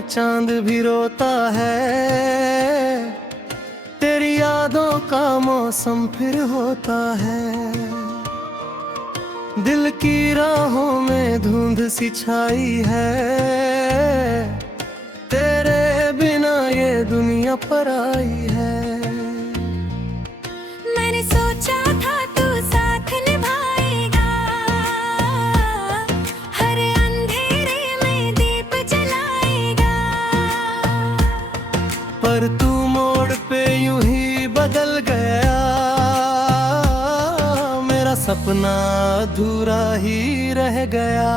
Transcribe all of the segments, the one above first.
में चांद भी रोता है, तेरी यादों का मौसम फिर होता है। दिल की राहों में धुंध सी छाई है, तेरे बिना ये दुनिया पराई है। मैंने सोचा था तू साथ निभाएगा, हर अंधेरे में दीप जलाएगा, पर तू मोड़ पे यूं ही बदल गया, मेरा सपना अधूरा ही रह गया।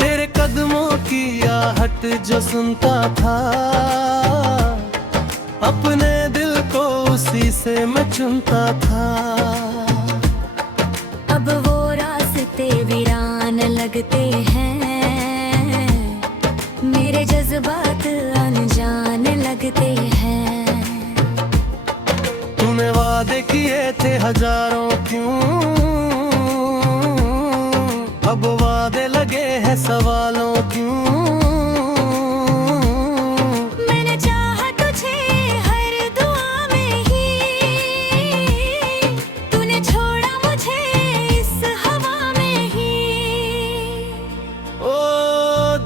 तेरे कदमों की आहट जो सुनता था, अपने दिल को उसी से मैं चुनता था। अब वो रास्ते वीरान लगते हैं, मेरे जज्बात अनजान लगते हैं। तूने वादे किए थे हजारों क्यों, अब वादे लगे हैं सवालों क्यों। मैंने चाहा तुझे हर दुआ में ही, तूने छोड़ा मुझे इस हवा में ही। ओ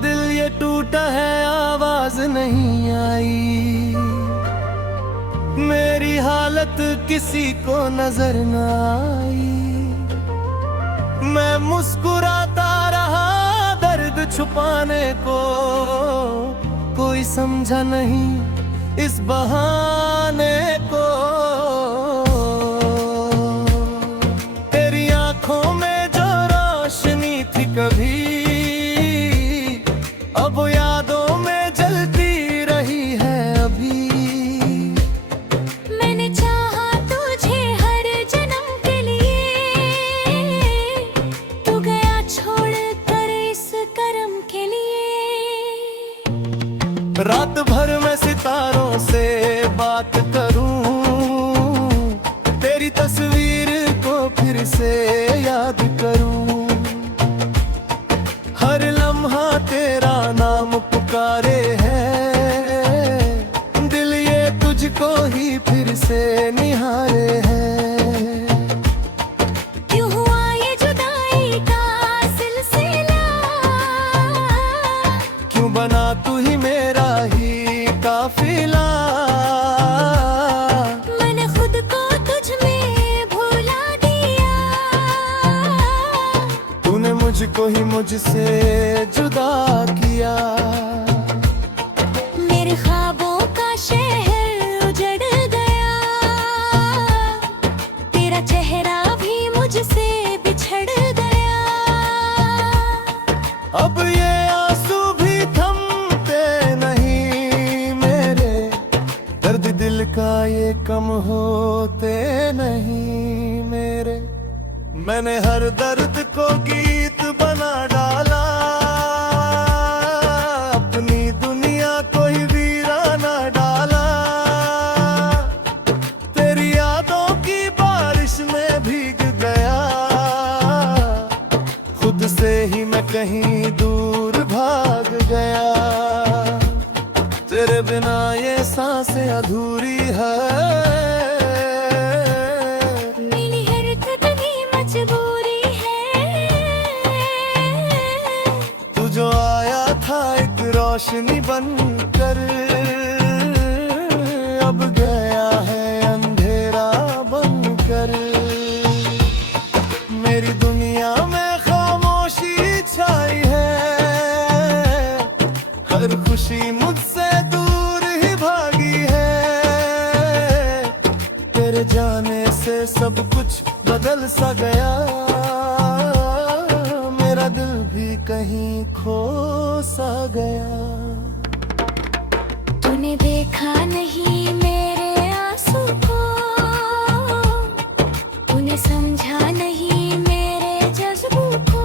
दिल ये टूटा है, आवाज नहीं आई, मेरी हालत किसी को नजर न आई। मैं मुस्कुराता रहा दर्द छुपाने को, कोई समझा नहीं इस बहाने को। तेरी आंखों में जो रोशनी थी कभी, अब यादों में जलती रही है अभी। मैंने चाहा तुझे हर जन्म के लिए, तू गया छोड़ कर इस कर्म के लिए। रात भर मैं सितारों से बात करूं, तेरी तस्वीर को फिर से याद करूं। हर लम्हा तेरा नाम पुकारे है, दिल ये तुझको ही फिर से निहारे है। क्यों हुआ ये जुदाई का सिलसिला, क्यों बना तू ही मेरा ही काफिला। मैंने खुद को तुझ में भुला दिया, तूने मुझको ही मुझसे जुदा किया। मेरे ख्वाबों का शहर उजड़ गया, तेरा चेहरा भी मुझसे बिछड़ गया। अब ये आंसू भी थमते नहीं मेरे, दर्द दिल का ये कम होते नहीं मेरे। मैंने हर दर्द को गीत बना डाला, अपनी दुनिया को ही वीराना डाला। तेरी यादों की बारिश में भीग गया, खुद से ही मैं कहीं दूर भाग गया। तेरे बिना ये सांसें अधूरी है, मेरी हरकत भी मजबूरी है। तू जो आया था एक रोशनी बनकर, अब गया है अंधेरा बनकर। मेरी दुनिया में खामोशी छाई है, हर खुशी मुझसे दूर ही भागी है। तेरे जाने से सब कुछ बदल सा गया, मेरा दिल भी कहीं खो सा गया। तूने देखा नहीं मेरे आंसू को, तूने समझा नहीं मेरे जज्बों को।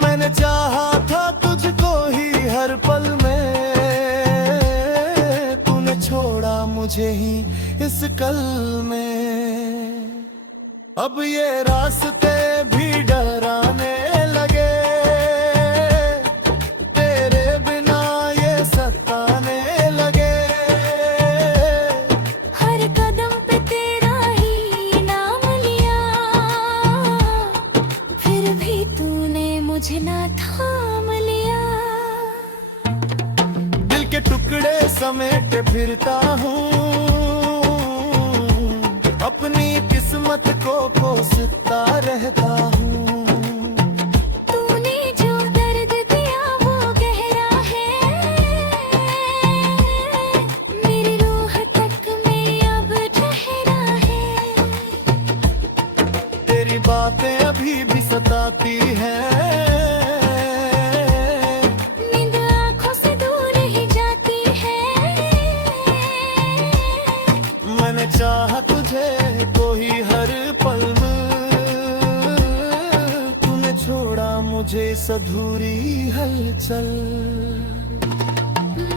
मैंने चाहा था तुझको ही हर पल में, तूने छोड़ा मुझे ही इस कल में। अब ये रास्ते भी डराने लगे, के फिरता हूँ, अपनी किस्मत को कोसता रहता हूँ। तूने जो दर्द दिया वो गहरा है, मेरी रूह तक में अब ठहरा है। तेरी बातें अभी भी सताती हैं, नींद आँखों से दूर ही जाती है। मैंने चाहा तुझे कोई हर पल में, तूने छोड़ा मुझे इस अधूरी हलचल।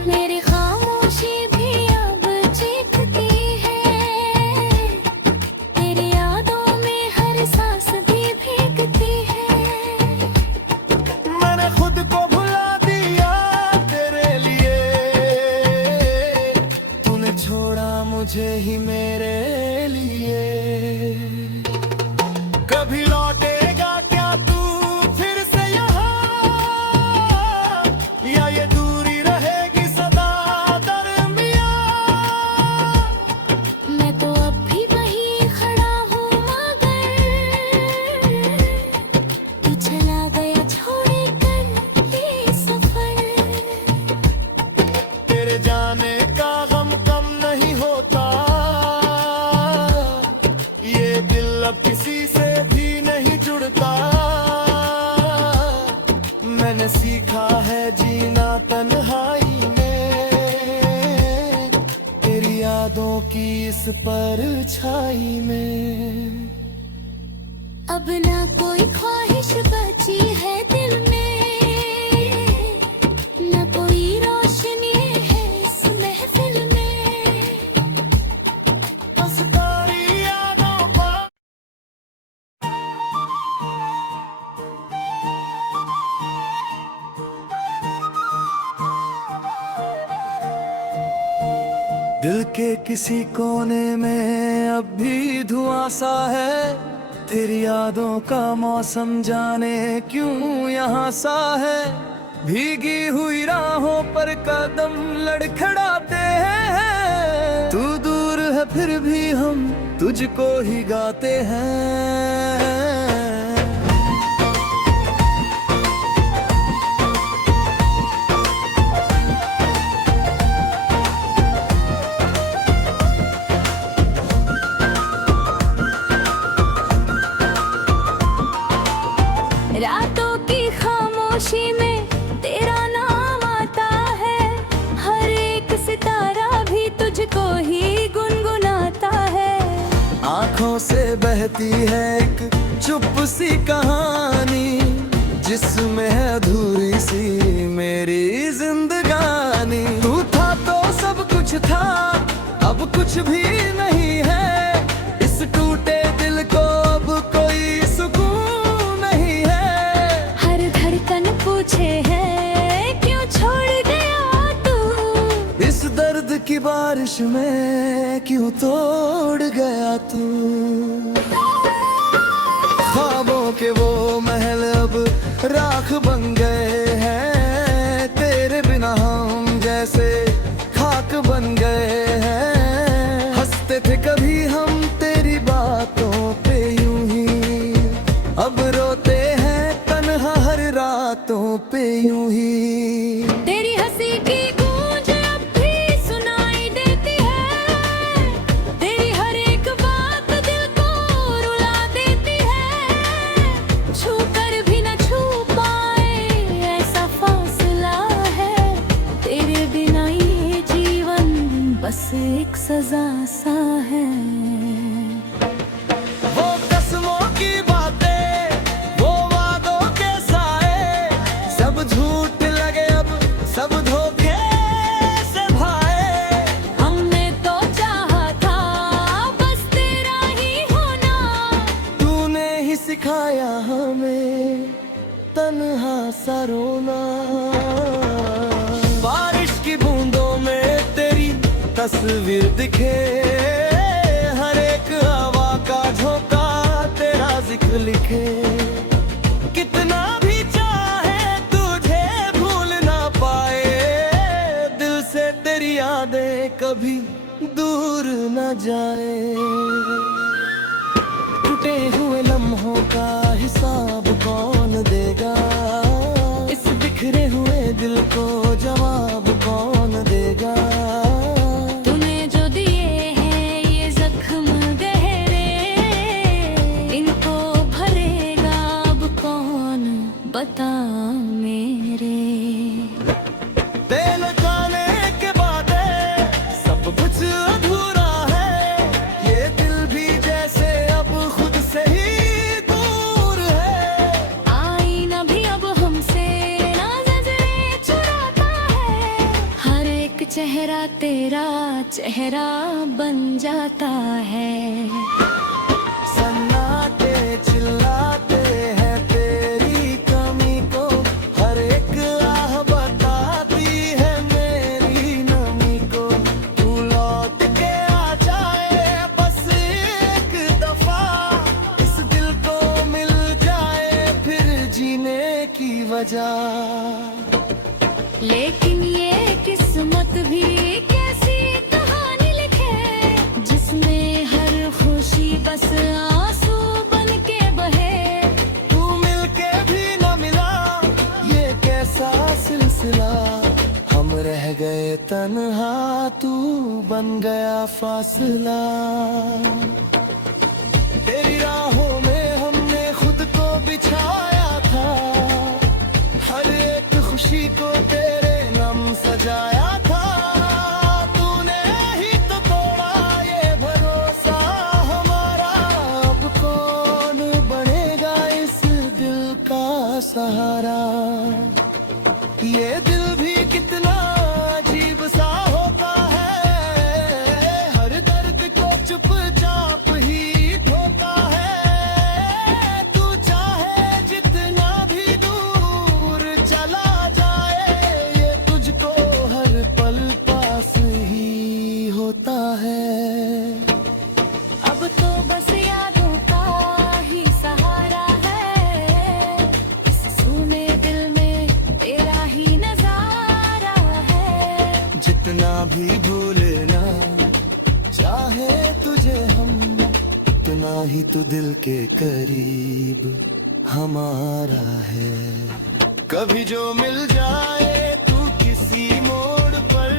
मेरी खामोशी भी अब चीखती है, तेरी यादों में हर सांस भी भीगती है। मैंने खुद को भुला दिया तेरे लिए, तूने छोड़ा मुझे ही मेरे लिए। कभी लौटेगा क्या तू फिर से यहाँ, या ये दूरी रहेगी सदा दरमियाँ। मैं तो अब भी वहीं खड़ा हूँ, मगर तू चला गया छोड़ कर ये सफर। तेरे जाने का गम कम नहीं होता, ये दिल अब किसी से भी नहीं जुड़ता। मैंने सीखा है जीना तन्हाई में, तेरी यादों की इस परछाई में। अब ना कोई ख्वाहिश बची है दिल में, ना कोई रोशनी है इस महफिल में। बस तारी यादों पर दिल के किसी कोने में अब भी धुआं सा है, तेरी यादों का मौसम जाने क्यों यहाँ सा है। भीगी हुई राहों पर कदम लड़खड़ाते हैं, तू दूर है फिर भी हम तुझको ही गाते हैं। रातों की खामोशी में तेरा नाम आता है, हर एक सितारा भी तुझको ही गुनगुनाता है। आँखों से बहती है एक चुप सी कहानी, जिसमें है अधूरी सी मेरी जिंदगानी। तू था तो सब कुछ था, अब कुछ भी नहीं है। इस टूटे दिल को अब कोई सुकून नहीं है। हर धड़कन पूछे है क्यों छोड़ गया तू, इस दर्द की बारिश में क्यों तोड़ गया तू। ख्वाबों के वो महल अब राख बन गए हैं, तेरे बिना हम जैसे खाक बन गए हैं। हंसते थे कभी हम तेरी बातों पे यूं ही, अब रोते हैं तन्हा हर रातों पे यूं ही। तेरी हंसी की गूंज अब भी सुनाई देती है, तेरी हर एक बात दिल को रुला देती है। छू कर भी न छू पाए ऐसा फासला है, तेरे बिना ये जीवन बस एक सजा सा है। वो कसमों की बातें, वो वादों के साए, सब झूठ लगे अब सब धोखे से भाए। हमने तो चाहा था बस तेरा ही होना, तूने ही सिखाया हमें तन्हा सा रोना। बारिश की बूंदों में तेरी तस्वीर दिखे, हर एक हवा का झोंका तेरा जिक्र लिखे। कितना भी चाहे तुझे भूल ना पाए, दिल से तेरी यादें जाए। टूटे हुए लम्हों का हिसाब कौन देगा, इस बिखरे हुए दिल को जवाब कौन देगा। तूने जो दिए हैं ये जख्म गहरे, इनको भरेगा अब कौन बता मेरे। तेरे जाने के बाद सब कुछ अधूरा है, ये दिल भी जैसे अब खुद से ही दूर है। आईना भी अब हमसे ना नजरें चुराता है, हर एक चेहरा तेरा चेहरा बन जाता है। सन्नाटे चिल्लाते हैं तेरी कमी को, हर एक आह बताती है मेरी नमी को। तू लौट के आ जाए बस एक दफा, इस दिल को मिल जाए फिर जीने की वजह। लेकिन ये किस्मत भी कैसी कहानी लिखे, जिसमें हर खुशी बस आंसू बन के बहे। तू मिलके भी न मिला ये कैसा सिलसिला, हम रह गए तन्हा तू बन गया फासला। तेरी राहों में हमने खुद को बिछाया था, हर एक खुशी को तेरे नाम सजाया था। तूने ही तो तोड़ा ये भरोसा हमारा, अब कौन बनेगा इस दिल का सहारा। ये दिल भी कितना अजीब सा होता है, हर दर्द को चुपचाप ही ढोता है। तू चाहे जितना भी दूर चला जाए, ये तुझको हर पल पास ही होता है। अब तो बस यादों का ही सहारा है, इस सूने दिल में तेरा ही नजारा है। जितना भी भूलना चाहे तुझे हम, उतना ही तू दिल के करीब हमारा है। कभी जो मिल जाए तू किसी मोड़ पर,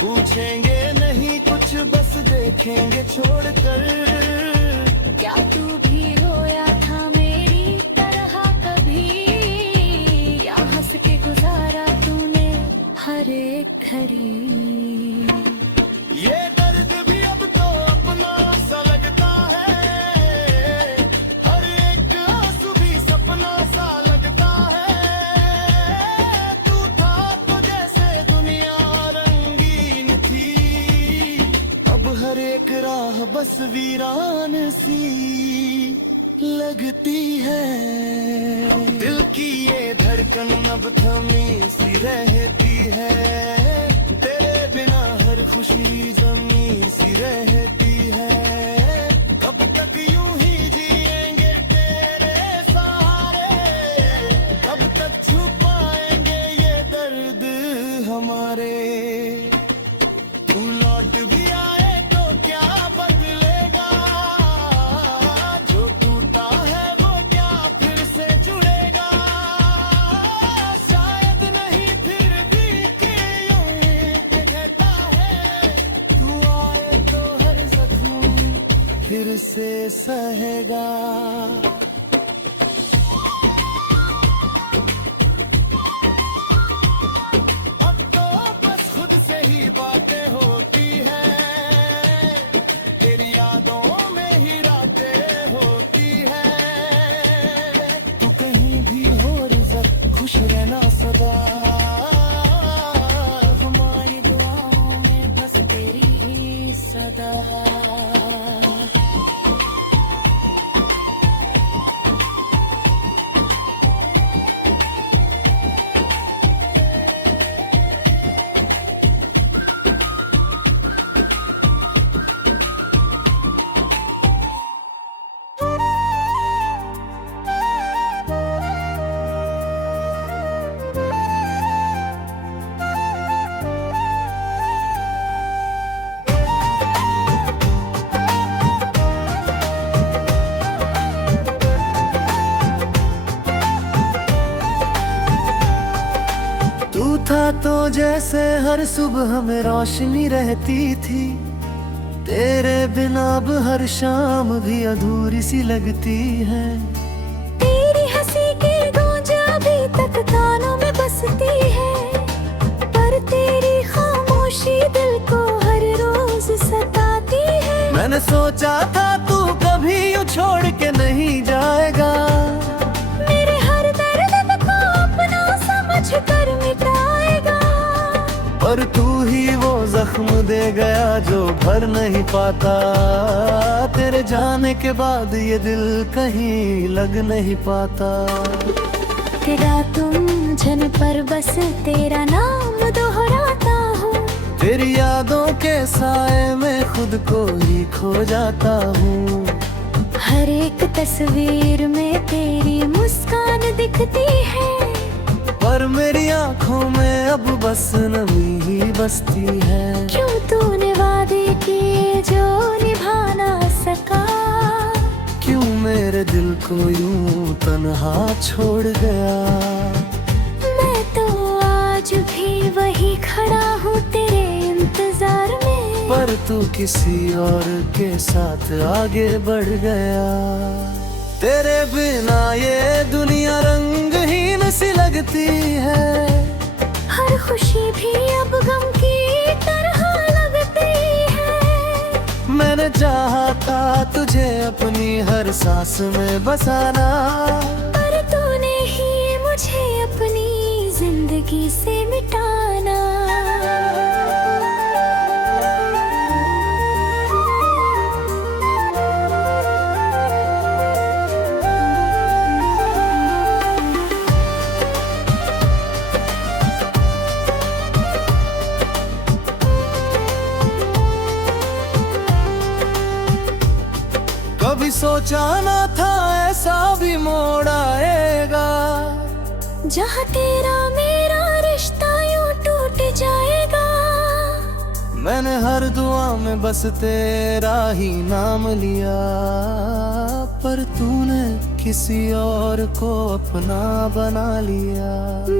पूछेंगे नहीं कुछ बस देखेंगे छोड़कर। क्या तू भी रोया था मेरी तरह कभी, या हंस के गुजारा तूने हर एक घड़ी। ये दर्द भी अब तो अपना सा लगता है, हर एक आंसू भी सपना सा लगता है। तू था तो जैसे दुनिया रंगीन थी, अब हर एक राह बस वीरान सी लगती है। दिल की ये धड़कन अब थमी सी रहती है, तेरे बिना हर खुशी ज़मीं सी रहती है। कब तक यूं ही जिएंगे तेरे सहारे, कब तक छुपाएंगे ये दर्द हमारे। तू लौट भी आए तो क्या बदलेगा, जो टूटा है वो क्या फिर से जुड़ेगा। शायद नहीं फिर भी कि यूं ही कहता है, तू आए तो हर जख्म फिर से सहेगा। अब तो बस खुद से ही बातें होती हैं, तेरी यादों में ही रातें होती हैं। तू कहीं भी हो रिज़्क़ खुश रहना सदा, हमारी दुआओं में बस तेरी ही सदा। तो जैसे हर सुबह में रोशनी रहती थी, तेरे बिना अब हर शाम भी अधूरी सी लगती है। तेरी हंसी की गूंज अभी तक कानों में बसती है, पर तेरी खामोशी दिल को हर रोज सताती है। मैंने सोचा था तू कभी यूं छोड़ के नहीं जाएगा, मेरे हर दर्द को अपना समझ कर मिटाएगा। पर तू ही वो जख्म दे गया जो भर नहीं पाता। तेरे जाने के बाद ये दिल कहीं लग नहीं पाता। तेरा तुम झन पर बस तेरा नाम दोहराता हूँ, तेरी यादों के साए में खुद को ही खो जाता हूँ। हर एक तस्वीर में तेरी मुस्कान दिखती है, पर मेरी आंखों में अब बस नमी ही बसती है। क्यों तूने वादे किए जो निभा ना सका, क्यों मेरे दिल को यूं तन्हा छोड़ गया। मैं तो आज भी वही खड़ा हूँ तेरे इंतजार में, पर तू किसी और के साथ आगे बढ़ गया। तेरे बिना ये दुनिया रंगहीन सी लगती है, हर खुशी भी अब गम की तरह लगती है। मैंने चाहा था तुझे अपनी हर सांस में बसाना, पर तूने ही मुझे अपनी जिंदगी से मिटाना। कभी सोचा ना था ऐसा भी मोड़ आएगा, जहाँ तेरा मेरा रिश्ता यूं टूट जाएगा। मैंने हर दुआ में बस तेरा ही नाम लिया, पर तूने किसी और को अपना बना लिया।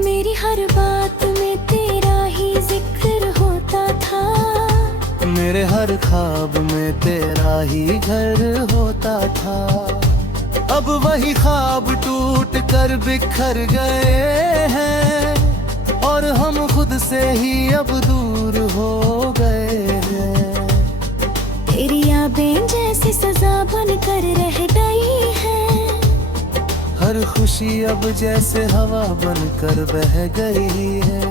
मेरी हर बात में तेरा ही जिक्र होता था, मेरे हर ख्वाब में तेरा ही घर होता था। अब वही ख्वाब टूट कर बिखर गए हैं, और हम खुद से ही अब दूर हो गए हैं। तेरी यादें जैसी सजा बन कर रह गई है, हर खुशी अब जैसे हवा बन कर बह गई है।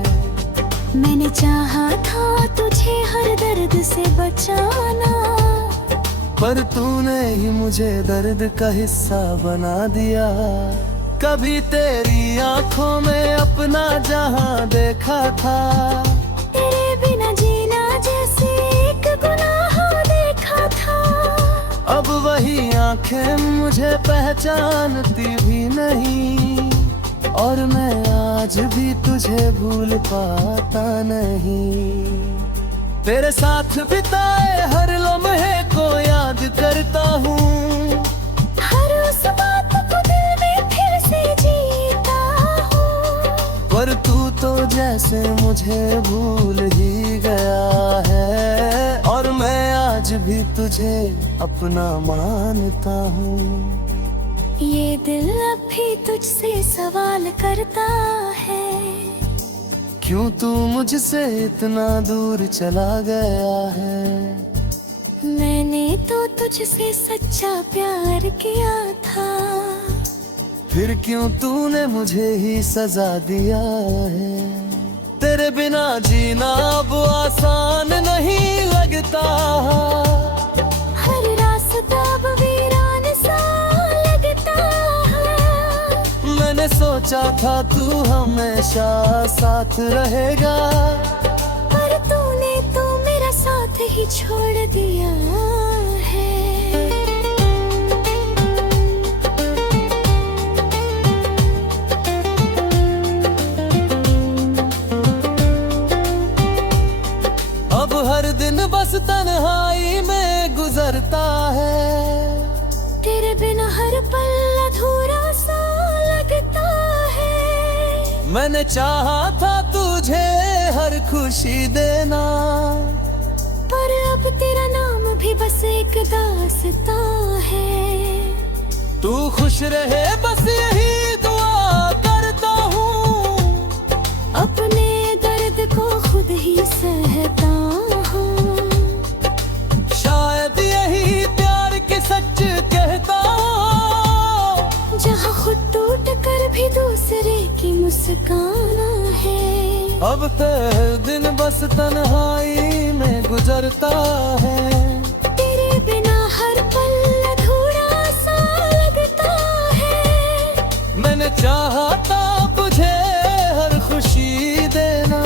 मैंने चाहा था तुझे हर दर्द से बचाना, पर तूने ही मुझे दर्द का हिस्सा बना दिया। कभी तेरी आंखों में अपना जहां देखा था, तेरे बिना जीना जैसे एक गुनाह देखा था। अब वही आंखें मुझे पहचानती भी नहीं, और मैं आज भी तुझे भूल पाता नहीं। तेरे साथ बिताए हर लम्हे को याद करता हूँ, हर उस बात को दिल में फिर से जीता हूँ। पर तू तो जैसे मुझे भूल ही गया है, और मैं आज भी तुझे अपना मानता हूँ। ये दिल अब भी तुझसे सवाल करता है, क्यों तू मुझसे इतना दूर चला गया है। मैंने तो तुझसे सच्चा प्यार किया था, फिर क्यों तूने मुझे ही सजा दिया है। तेरे बिना जीना अब आसान नहीं लगता, हर रास्ता अब वीरान सा लगता है। मैंने सोचा था तू हमेशा साथ रहेगा, पर तूने तो मेरा साथ ही छोड़ दिया है। अब हर दिन बस तन्हाई में गुजरता है, तेरे बिना हर पल अधूरा सा लगता है। मैंने चाहा था तू तुझे हर खुशी देना। पर अब तेरा नाम भी बस एक दास्तां है। तू खुश रहे बस यही दुआ करता हूँ। अपने दर्द को खुद ही सहता हूँ। शायद यही प्यार के सच कहता हूँ। जहाँ खुद टूट कर भी दूसरे की मुस्काना है। अब तो दिन बस तन्हाई में गुजरता है। तेरे बिना हर पल अधूरा सा लगता है। मैंने चाहा था तुझे हर खुशी देना।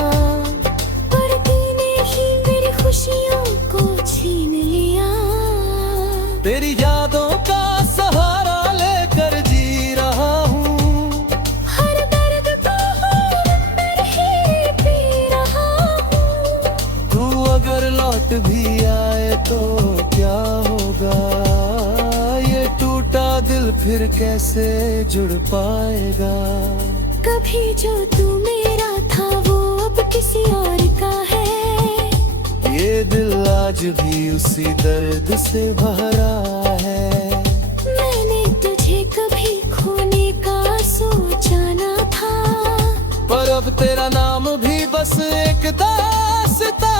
पर तूने ही मेरी खुशियों को छीन लिया। तेरी यादों का सहारा लेकर जी रहा हूँ। हर दर्द को अंदर ही पी रहा हूँ। तू अगर लौट भी आए तो क्या होगा। ये टूटा दिल फिर कैसे जुड़ पाएगा। कभी जो तू मेरा था वो अब किसी और का है। ये दिल आज भी उसी दर्द से भरा है। मैंने तुझे कभी खोने का सोचा न था। पर अब तेरा नाम भी बस एक दास्तां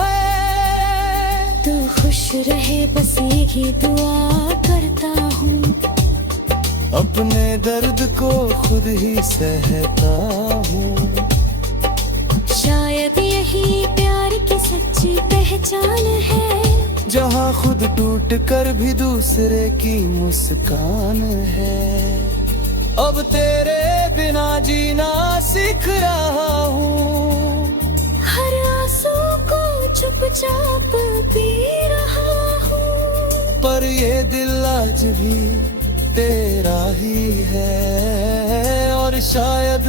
है। तू खुश रहे बस यही दुआ करता हूँ। अपने दर्द को खुद ही सहता हूँ। शायद यही प्यार की सच्ची पहचान है। जहाँ खुद टूट कर भी दूसरे की मुस्कान है। अब तेरे बिना जीना सीख रहा हूँ। हर आंसू को चुपचाप पी रहा हूँ। पर ये दिल आज भी तेरा ही है। और शायद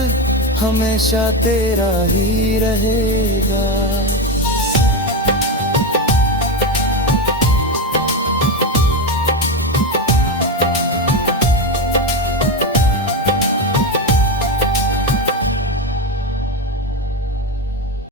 हमेशा तेरा ही रहेगा।